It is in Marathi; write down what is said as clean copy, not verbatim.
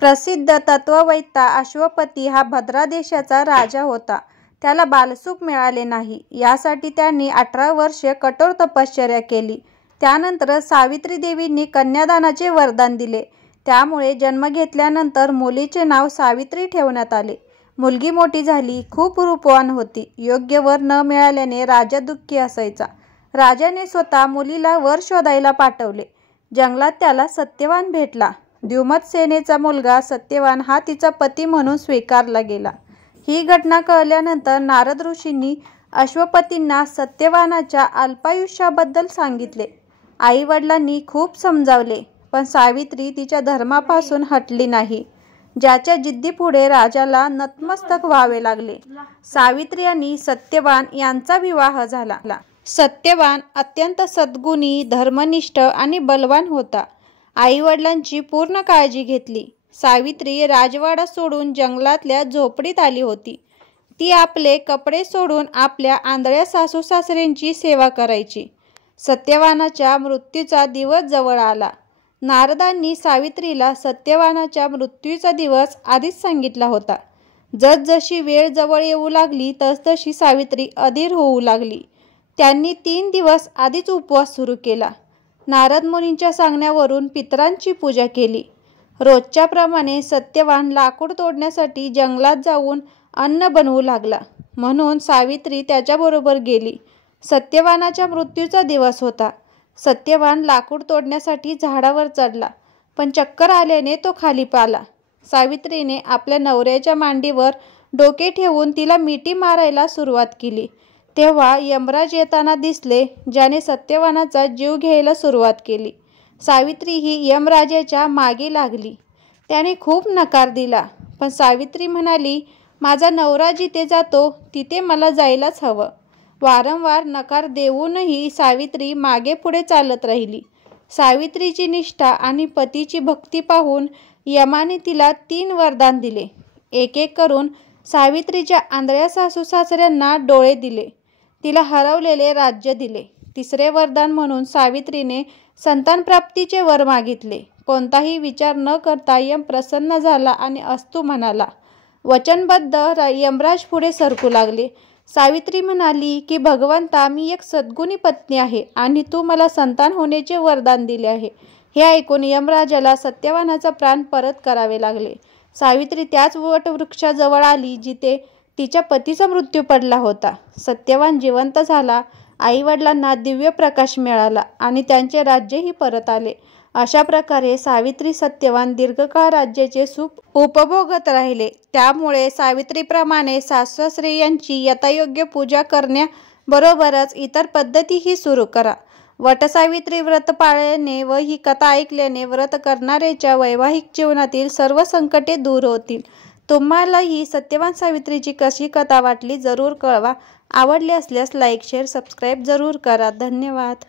प्रसिद्ध तत्ववेत्ता अश्वपती हा भद्रा देशाचा राजा होता. त्याला बालसुख मिळाले नाही, यासाठी त्यांनी 18 वर्षे कठोर तपश्चर्या केली. त्यानंतर सावित्री देवींनी कन्यादानाचे वरदान दिले. त्यामुळे जन्म घेतल्यानंतर मुलीचे नाव सावित्री ठेवण्यात आले. मुलगी मोठी झाली, खूप रूपवान होती. योग्य वर न मिळाल्याने राजा दुःखी असायचा. राजाने स्वतः मुलीला वर शोधायला पाठवले. जंगलात त्याला सत्यवान भेटला. द्युमतसेनेचा मुलगा सत्यवान हा तिचा पती म्हणून स्वीकारला गेला. ही घटना कळल्यानंतर नारद ऋषींनी अश्वपतींना सत्यवानाच्या अल्पायुष्याबद्दल सांगितले. आई वडिलांनी खूप समजावले, पण सावित्री तिच्या धर्मापासून हटली नाही. ज्याच्या जिद्दीपुढे राजाला नतमस्तक व्हावे लागले. सावित्री आणि सत्यवान यांचा विवाह झाला. सत्यवान अत्यंत सद्गुणी, धर्मनिष्ठ आणि बलवान होता. आई वडिलांची पूर्ण काळजी घेतली. सावित्री राजवाडा सोडून जंगलातल्या झोपडीत आली होती. ती आपले कपडे सोडून आपल्या आंधळ्या सासू सासऱ्यांची सेवा करायची. सत्यवानाच्या मृत्यूचा दिवस जवळ आला. नारदांनी सावित्रीला सत्यवानाच्या मृत्यूचा दिवस आधीच सांगितला होता. जसजशी वेळ जवळ येऊ लागली तसतशी सावित्री अधीर होऊ लागली. त्यांनी 3 दिवस आधीच उपवास सुरू केला. नारद मुनींच्या सांगण्यावरून पितरांची पूजा केली. रोजच्या प्रमाणे सत्यवान लाकूड तोडण्यासाठी जंगलात जाऊन अन्न बनवू लागला, म्हणून सावित्री त्याच्याबरोबर गेली. सत्यवानाच्या मृत्यूचा दिवस होता. सत्यवान लाकूड तोडण्यासाठी झाडावर चढला, पण चक्कर आल्याने तो खाली पाला. सावित्रीने आपल्या नवऱ्याच्या मांडीवर डोके ठेवून तिला मिठी मारायला सुरुवात केली. तेव्हा यमराज येताना दिसले, ज्याने सत्यवानाचा जीव घ्यायला सुरुवात केली. सावित्री ही यमराजाच्या मागे लागली. त्याने खूप नकार दिला, पण सावित्री म्हणाली, माझा नवरा जिथे जातो तिथे मला जायलाच हवं. वारंवार नकार देऊनही सावित्री मागे पुढे चालत राहिली. सावित्रीची निष्ठा आणि पतीची भक्ती पाहून यमाने तिला 3 वरदान दिले. एक एक करून सावित्रीच्या आंधळ्या सासू सासऱ्यांना डोळे दिले. तिला हरवलेले राज्य दिले. 3रे वरदान म्हणून सावित्रीने संतानप्राप्तीचे वर मागितले. कोणताही विचार न करता यम प्रसन्न झाला आणि अस्तु म्हणाला. वचनबद्ध यमराज पुढे सरकू लागले. सावित्री म्हणाली की भगवंता, मी एक सद्गुणी पत्नी आहे आणि तू मला संतान होण्याचे वरदान दिले आहे. हे ऐकून यमराजाला सत्यवानाचा प्राण परत करावे लागले. सावित्री त्याच वटवृक्षाजवळ आली जिथे तिच्या पतीचा मृत्यू पडला होता. सत्यवान जिवंत झाला. आई वडिलांना दिव्य प्रकाश मिळाला आणि त्यांचे राज्यही परत आले. अशा प्रकारे सावित्री सत्यवान दीर्घकाळ राज्याचे सुख उपभोगत राहिले. त्यामुळे सावित्रीप्रमाणे सासू-सासरे यांची यथायोग्य पूजा करण्याबरोबरच इतर पद्धतीही सुरू करा. वटसावित्री व्रत पाळल्याने व ही कथा ऐकल्याने व्रत करणाऱ्याच्या वैवाहिक जीवनातील सर्व संकटे दूर होतील. तुम्हाला ही सत्यवान सावित्रीची कशी कथा वाटली जरूर कळवा. आवडले असल्यास लाईक, शेअर, सबस्क्राईब जरूर करा. धन्यवाद.